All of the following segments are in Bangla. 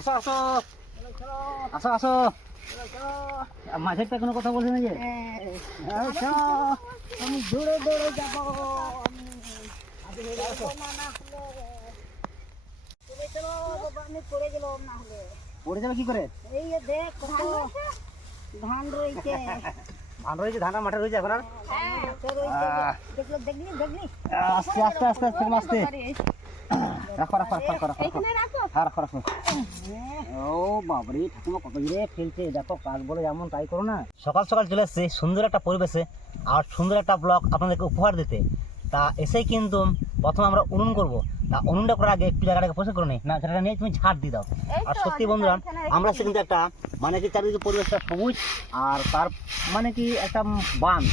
আসো আসো আসো আসো মাঝের টা কোনো কথা বলছে না যে আমি দৌড়ে দৌড়ে যাব পড়ে কি করে এই দেখ ধান রয়েছে ধান রয়েছে ধানটা মাঠে রয়েছে এখন আর হ্যাঁ, দেখলি দেখলি আস্তে আস্তে আস্তে আস্তে আস্তে রাখো রাখো রাখো রাখো রাখো। হ্যাঁ রাখো রাখো। ও বাবারে ঠাকুমা কত জোরে ফেলছে দেখো কাজ বলে যেমন তাই করো না। সকাল সকাল চলে এসছে সুন্দর একটা পরিবেশে আর সুন্দর একটা ব্লগ আপনাদেরকে উপহার দিতে। তা এসেই কিন্তু প্রথমে আমরা উনুন করব। তা উনুনটা করার আগে একটু জায়গাটাকে পরিষ্কার করে নিই। না সেটা নিয়ে তুমি ঝাড় দিয়ে দাও। আর সত্যি বন্ধুরা আমরা সে কিন্তু একটা মানে কি চারিদিকে পরিবেশটা সবুজ আর তার মানে কি একটা বাঁধ।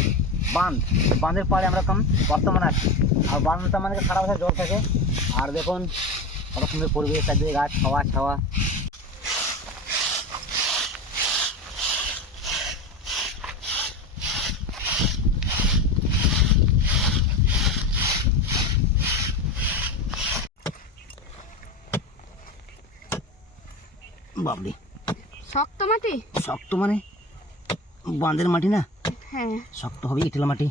বাঁধ। বাঁধের পাড়ে আমরা এখন বর্তমানে আছি। আর বাঁধটা মানে কি সারা বছর জল থাকে। আর দেখুন কত সুন্দর পরিবেশ চারিদিকে গাছ ছাওয়া ছাওয়া। বাবরি শক্ত মাটি? শক্ত মানে? বাঁধের মাটি না? হ্যাঁ। শক্ত হবে ইটেল মাটি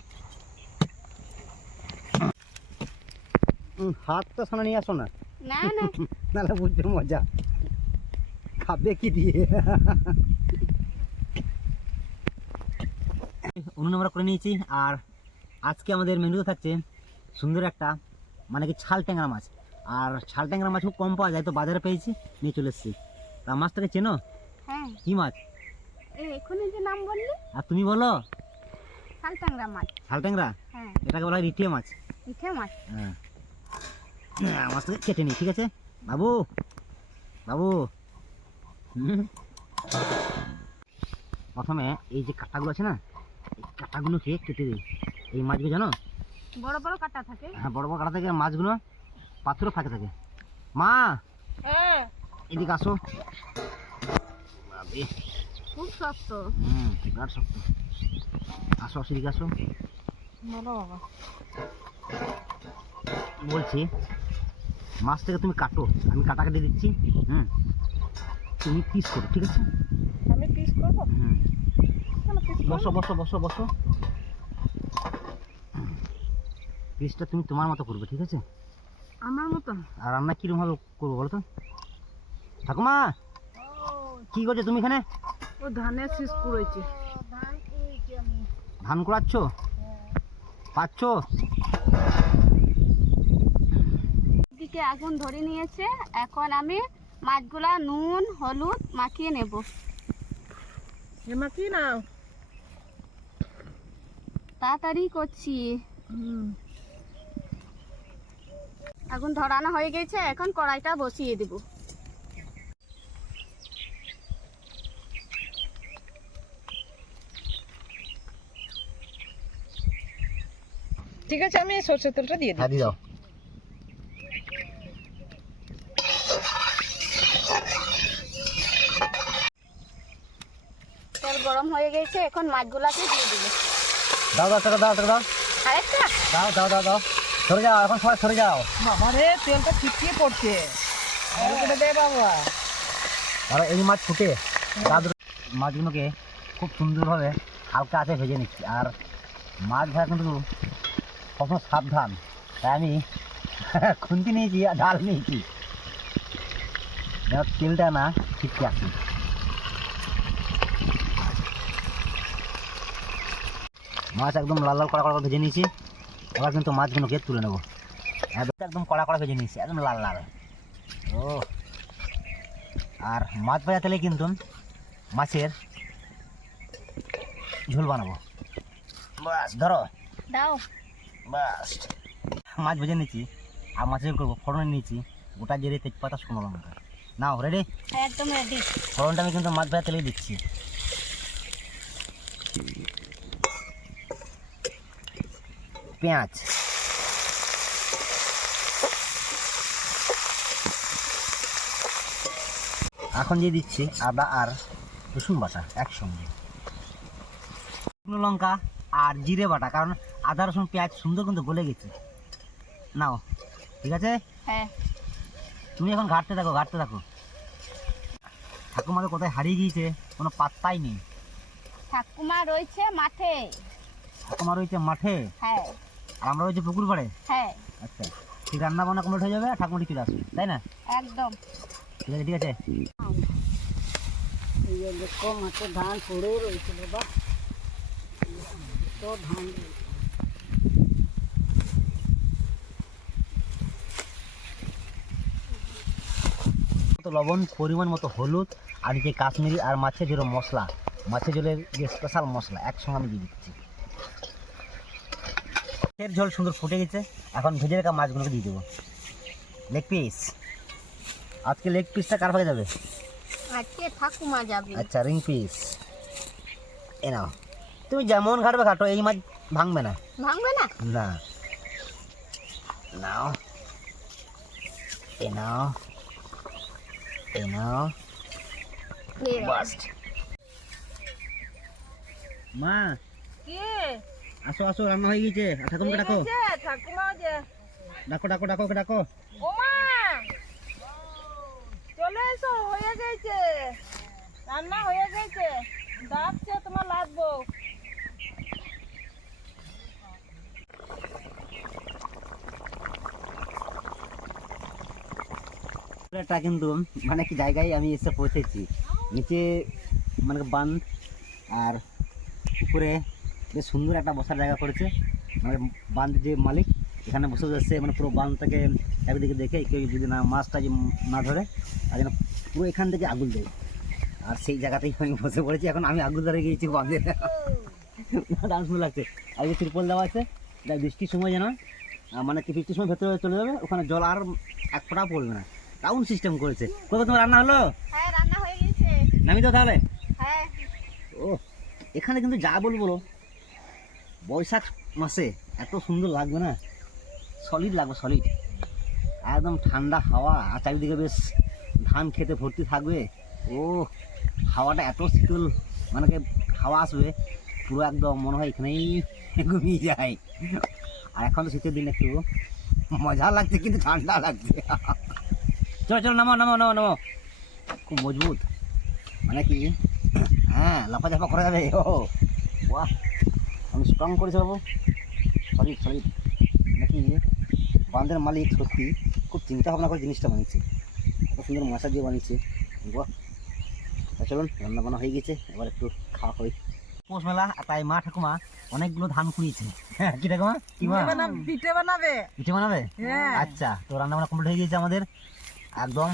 উম, হাতটা সামনে নিয়ে আসো না। না না। নাহলে বুঝতে মজা। খাবে কি দিয়ে? উনুন আমরা করে নিয়েছি আর আজকে আমাদের মেনুতে থাকছে সুন্দর একটা মানে কি ছাল ট্যাংরা মাছ। আর ছাল ট্যাংরা মাছ খুব কম পাওয়া যায় তো বাজারে পেয়েছি নিয়ে চলে এসেছি। তা মাছটাকে চেনো? হ্যাঁ। কি মাছ? এখনই যে নাম বললি? আর তুমি বলো? শালটাংরা মাছ। ছাল ট্যাংরা হ্যাঁ। এটাকে বলা হয় রিটিয়া মাছ। পিঠে মাছ। হ্যাঁ। হ্যাঁ, মাছটাকে কেটে নি ঠিক আছে? বাবু বাবু। প্রথমে এই যে কাঁটাগুলো আছে না এই কাঁটাগুলোকে কেটে দিই এই মাছগুলো জানো? বড় বড় কাটা থাকে। হ্যাঁ বড় বড় কাঁটা থেকে মাছগুলো পাথরও ফাঁকে থাকে। মা! এদিকে আসো। খুব শক্ত। হুম বিরাট শক্ত। আসো আসো এদিকে আসো। বলো বাবা। বলছি মাছটাকে তুমি কাটো। আমি কাটা কেটে দিচ্ছি হুম। তুমি পিস করো ঠিক আছে? আমি পিস করব? হুম। বসো বসো বসো বসো। পিসটা তুমি তোমার মতো করবে ঠিক আছে? আমার মতন আর রান্না কীরকম ভাবে করব বলো তো? ঠাকুমা! কি করছ তুমি এখানে? ও ধানের শীষ কুড়েছে ধান কুড়াচ্ছ? পাচ্ছ? দিকে আগুন ধরে নিয়েছে। এখন আমি মাছগুলা নুন হলুদ মাখিয়ে নেব। মাখি নাও। তাড়াতাড়ি করছি। আগুন ধরানো হয়ে গেছে। এখন কড়াইটা বসিয়ে দেব। ঠিক আছে আমি সরষের তেলটা দিয়ে দিই হ্যাঁ দাও। তেল গরম হয়ে গেছে এখন মাছগুলাকে দিয়ে দেবো। দাও দাও টাকা দাও দাও আরেকটা? দাও দাও দাও দাও। সরে যাও এখন সবাই সরে যাও। বাবা রে তেলটা ছিটকিয়ে পড়ছে। দে বাবা। আর এই মাছ ফুটে। মাছগুলোকে খুব সুন্দরভাবে হালকা আছে ভেজে নিচ্ছি। আর মাছ ভাজা কিন্তু কখনো সাবধান। আমি খুন্তি নিয়েছি আর ডাল নিয়েছি তেলটা না, ঠিকই আসে মাছ একদম লাল লাল কড়া কড়া ভেজে নিয়েছি। এবার কিন্তু মাছগুলোকে তুলে নেব। একদম কড়া কড়া ভেজে নিয়েছি, একদম লাল লাল। ও। আর মাছ ভাজা তেলে কিন্তু মাছের ঝোল বানাবো। বাস, ধরো। দাও। বাস। মাছ ভেজে নিয়েছি আর মাছের করব ফোড়নে নিয়েছি গোটা জিরে তেজপাতা শুকনো লঙ্কা। নাও রেডি একদম রেডি ফোড়নটা আমি কিন্তু মাছ ভাজা তেলেই দিচ্ছি। পেঁয়াজ। এখন দিয়ে দিচ্ছি আদা আর রসুন বাটা একসঙ্গে। শুকনো লঙ্কা আর জিরে বাটা কারণ আদা রসুন পেঁয়াজ সুন্দর কিন্তু গলে গেছে। নাও ঠিক আছে? হ্যাঁ। তুমি এখন ঘাটতে থাকো ঘাটতে থাকো। ঠাকুমাকে কোথায় হারিয়ে গিয়েছে কোনো পাত্তাই নেই। ঠাকুমা রয়েছে মাঠে। ঠাকুমা রয়েছে মাঠে? হ্যাঁ। আর আমরা রয়েছে পুকুর পাড়ে? হ্যাঁ। আচ্ছা ঠিক রান্না বান্না কমপ্লিট হয়ে যাবে? আর ঠাকুমা ঠিক চলে আসবে তাই না? একদম। ঠিক আছে ঠিক আছে। এই যে দেখো মাঠে ধান পড়ে রয়েছে বাবা। তো ধান তো লবণ পরিমাণ মতো হলুদ আর যে কাশ্মীরি আর মাছের ঝোলের মশলা মাছের ঝোলের যে স্পেশাল মশলা একসঙ্গে আমি দিয়ে দিচ্ছি। মাছের ঝোল সুন্দর ফুটে গেছে এখন ভেজে রাখা মাছগুলোকে দিয়ে দেবো। লেগ পিস আজকে লেগ পিসটা কার ভাগে যাবে? আজকে ঠাকুমা যাবে। আচ্ছা রিং পিস এ নাও। তুমি যেমন ঘাটবে ঘাটো এই মাছ ভাঙবে না। ভাঙবে না? না। নাও। এ নাও। এ নাও বাস্ট মা। কি? আসো আসো রান্না হয়ে গেছে। আর ঠাকুরকে ডাকো। ডাকো ডাকো ডাকো ডাকো। ওমা! চলে এসো হয়ে গেছে। রান্না হয়ে গেছে। ডাকছে তোমার লাগবো এটা কিন্তু মানে কি জায়গায় আমি এসে পৌঁছেছি। নিচে মানে বাঁধ আর উপরে বেশ সুন্দর একটা বসার জায়গা করেছে। মানে বাঁধ যে মালিক, এখানে বসে যাচ্ছে মানে পুরো বাঁধটাকে একদিকে দেখে কেউ যদি না মাছটা যে না ধরে, তার জন্য পুরো এখান থেকে আগুন দেয়। আর সেই জায়গাতেই আমি বসে পড়েছি। এখন আমি আগুন ধরে গিয়েছি বাঁধে। সুন্দর লাগছে। আর যে তিরপল দেওয়া আছে। বৃষ্টির সময় যেন মানে কি বৃষ্টির সময় ভেতরে চলে যাবে, ওখানে জল আর এক ফোঁটা পড়বে না। টাউন সিস্টেম করেছে। কবে তোমার রান্না হলো? হ্যাঁ রান্না হয়ে গেছে নামি তো তাহলে। হ্যাঁ। ও এখানে কিন্তু যা বলব বলো, বৈশাখ মাসে এত সুন্দর লাগবে না? সলিড লাগবে সলিড একদম ঠান্ডা হাওয়া আর চারিদিকে বেশ ধান খেতে ভর্তি থাকবে। ও হাওয়াটা এত শীতল মানে কি হাওয়া আসবে পুরো একদম মনে হয় এখানেই ঘুমিয়ে যায়। আর এখন তো শীতের দিন একটু মজা লাগছে কিন্তু ঠান্ডা লাগছে। চলো চলো নামো নামো নামো নামো খুব মজবুত। মানে কি? হ্যাঁ লাফা লাফাঝাফা করা যাবে। ও বাহ। আমি স্ট্রং করেছে বাবু। সলিড সলিড নাকি বাঁধের মালিক সত্যি। খুব চিন্তা ভাবনা করে জিনিসটা বানিয়েছে। কত সুন্দর মশা দিয়ে বানিয়েছে। বাহ। চলুন রান্না বান্না হয়ে গেছে। এবার একটু খাওয়া করি পৌষ মেলা আর তাই মা ঠাকুমা অনেকগুলো ধান কুড়িয়েছে। কি ঠাকুমা? কি পিঠে বানাবে পিঠে বানাবে। হ্যাঁ। আচ্ছা তো রান্না বান্না কমপ্লিট হয়ে গেছে আমাদের। একদম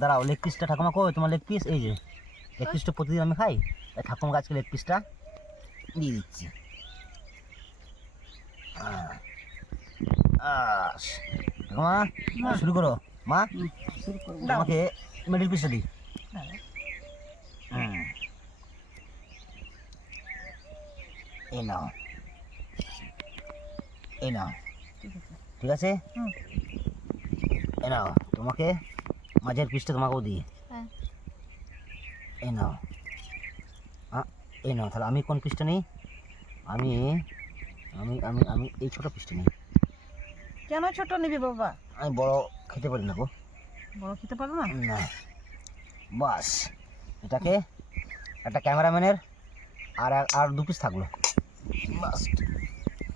দাঁড়াও লেগ পিসটা ঠাকুমা কই? তোমার লেগ পিস এই যে লেগ পিসটা প্রতিদিন আমি খাই? তাই ঠাকুমাকে আজকে লেগ পিসটা দিয়ে দিচ্ছি। ঠাকুমা শুরু করো। মা আমাকে মিডিল পিসটা দিই হুম। এই নাও। এই নাও। ঠিক আছে। এই নাও তোমাকে মাঝের পিসটা তোমাকেও দিই। হ্যাঁ। এই নাও। এই নাও তাহলে আমি কোন পিসটা নিই? আমি আমি আমি আমি এই ছোটো পিসটা নিই। কেন ছোট নিবি বাবা? আমি বড় খেতে পারি না গো। বড় খেতে পারো না? না। বাস এটাকে একটা ক্যামেরাম্যানের আর আর দু পিস থাকল। বাস।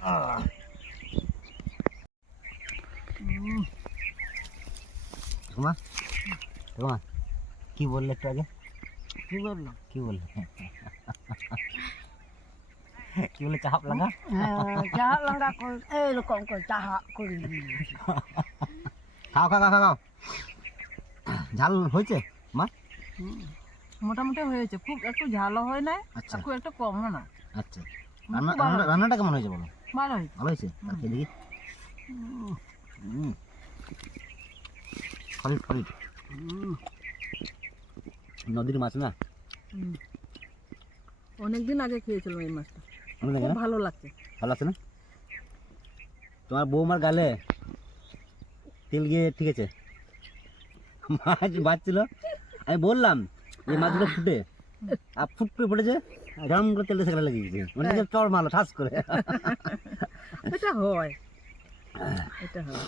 আহ। ঠাকুমা কি বললে একটু আগে? কি বলল? কি বললে কি বলে চাপ লাগা চাহা লঙ্কা এরকম করে চাহা করে খাও খাও খাও খাও, ঝাল হয়েছে মা? মোটামুটি হয়েছে। খুব একটু ঝালও হয় না আচ্ছা। খুব একটু কমও না। আচ্ছা। রান্না রান্নাটা কেমন হয়েছে বলো? ভালো হয়েছে। ভালো হয়েছে? দেখি। সলিড সলিড নদীর মাছ না? অনেকদিন আগে খেয়েছিলাম এই মাছটা। খুব ভালো লাগছে। ভালো আছে না? তোমার বৌমার গালে তেল গিয়ে ঠিক আছে? মাছ বাঁচছিল। আমি বললাম এই মাছগুলো ফুটে। আর ফুট করে ফুটেছে যেমন করে তেলটা সেখানে লেগে গেছে। মানে যে চড় মারলো ঠাস করে। এটা হয়। এটা হয়।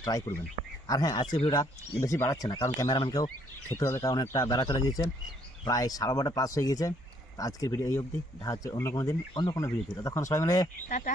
ट्राई कर बेसिड़ा कैमरामैन के হবে কারণ একটা বেড়া চলে গিয়েছে। প্রায় সাড়ে বারোটা পাস হয়ে গিয়েছে। আজকের ভিডিও এই অবধি। দেখা হচ্ছে অন্য কোনো দিন, অন্য কোনো ভিডিও তখন সবাই মিলে টাটা।